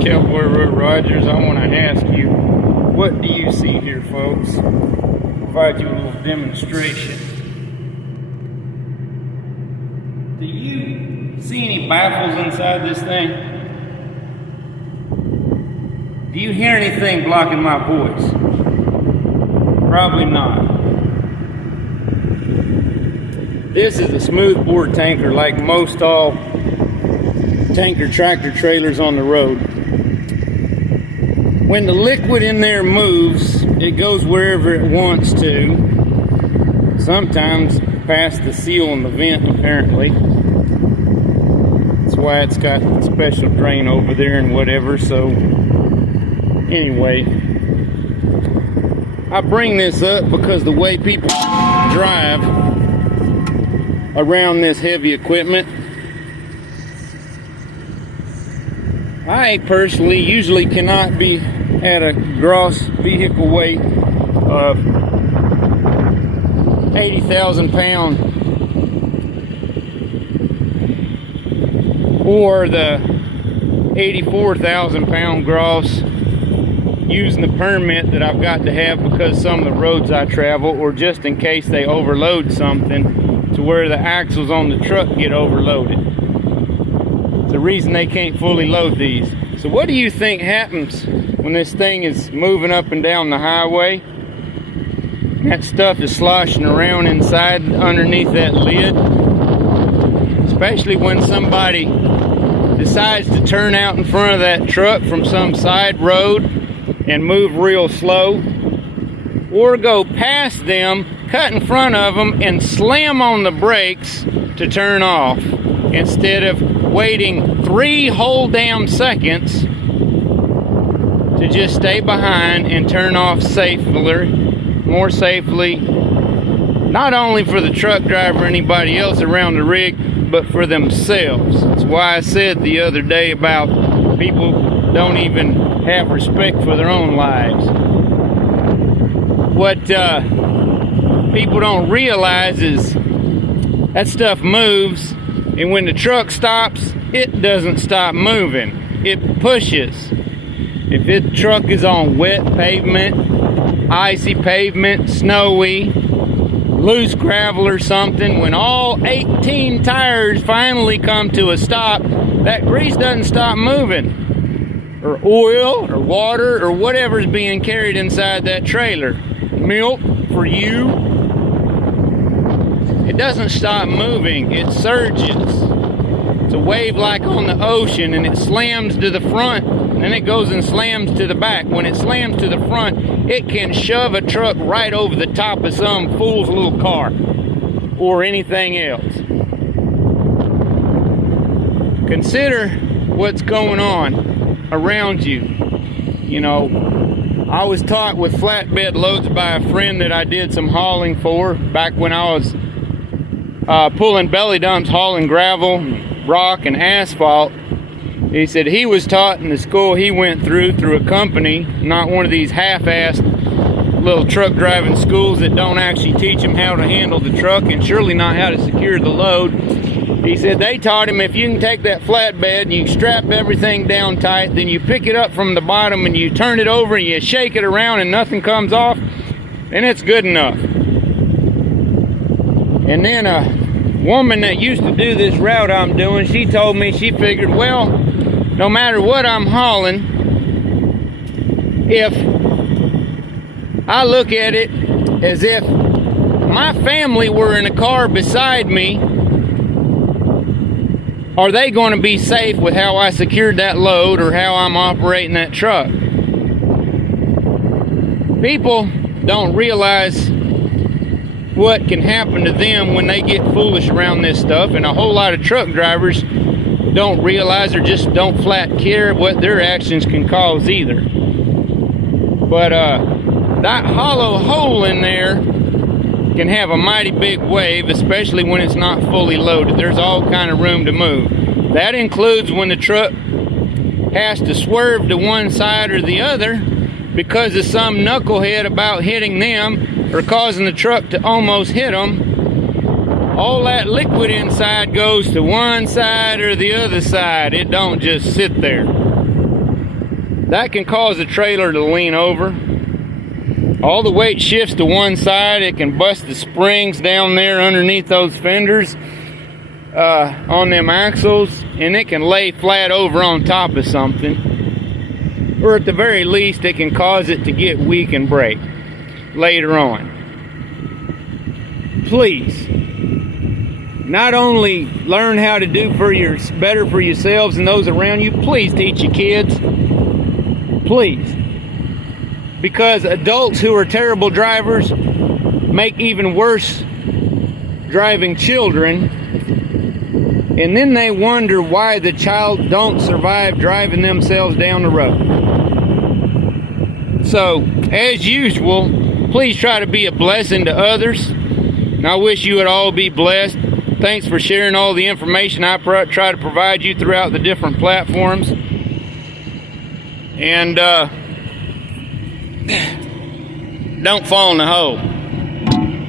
Cowboy Road Rogers. I want to ask you, what do you see here, folks? Provide you a little demonstration. Do you see any baffles inside this thing? Do you hear anything blocking my voice? Probably not. This is a smoothbore tanker like most all tanker tractor trailers on the road. When the liquid in there moves, it goes wherever it wants to. Sometimes past the seal in the vent, apparently. That's why it's got a special drain over there and whatever. So anyway, I bring this up because the way people drive around this heavy equipment, I personally usually cannot be at a gross vehicle weight of 80,000 pounds or the 84,000 pound gross using the permit that I've got to have because some of the roads I travel, or just in case they overload something to where the axles on the truck get overloaded. The reason they can't fully load these. So what do you think happens when this thing is moving up and down the highway? That stuff is sloshing around inside underneath that lid. Especially when somebody decides to turn out in front of that truck from some side road and move real slow, or go past them, cut in front of them, and slam on the brakes to turn off, instead of waiting 3 whole damn seconds to just stay behind and turn off more safely, not only for the truck driver or anybody else around the rig, but for themselves. That's why I said the other day about people don't even have respect for their own lives. What people don't realize is that stuff moves, and when the truck stops, it doesn't stop moving. It pushes. If the truck is on wet pavement, icy pavement, snowy, loose gravel or something, when all 18 tires finally come to a stop, that grease doesn't stop moving. Or oil, or water, or whatever's being carried inside that trailer. Milk for you. It doesn't stop moving, it surges. It's a wave like on the ocean, and it slams to the front, and then it goes and slams to the back. When it slams to the front, it can shove a truck right over the top of some fool's little car, or anything else. Consider what's going on around you. You know, I was taught with flatbed loads by a friend that I did some hauling for back when I was pulling belly dumps, hauling gravel, rock, and asphalt. He said he was taught in the school he went through a company, not one of these half-assed little truck driving schools that don't actually teach them how to handle the truck, and surely not how to secure the load. He said they taught him if you can take that flatbed and you strap everything down tight, then you pick it up from the bottom and you turn it over and you shake it around and nothing comes off, then it's good enough. And then a woman that used to do this route I'm doing, she told me, she figured, well, no matter what I'm hauling, if I look at it as if my family were in a car beside me, are they going to be safe with how I secured that load or how I'm operating that truck? People don't realize what can happen to them when they get foolish around this stuff, and a whole lot of truck drivers don't realize or just don't flat care what their actions can cause either. But that hollow hole in there can have a mighty big wave, especially when it's not fully loaded. There's all kind of room to move. That includes when the truck has to swerve to one side or the other because of some knucklehead about hitting them or causing the truck to almost hit them. All that liquid inside goes to one side or the other side. It don't just sit there. that can cause the trailer to lean over. All the weight shifts to one side. It can bust the springs down there underneath those fenders on them axles, and it can lay flat over on top of something, or at the very least it can cause it to get weak and break later on. Please, not only learn how to do better for yourselves and those around you, please teach your kids. Please. Because adults who are terrible drivers make even worse driving children, and then they wonder why the child don't survive driving themselves down the road. So, as usual, please try to be a blessing to others. And I wish you would all be blessed. Thanks for sharing all the information I try to provide you throughout the different platforms. And don't fall in the hole.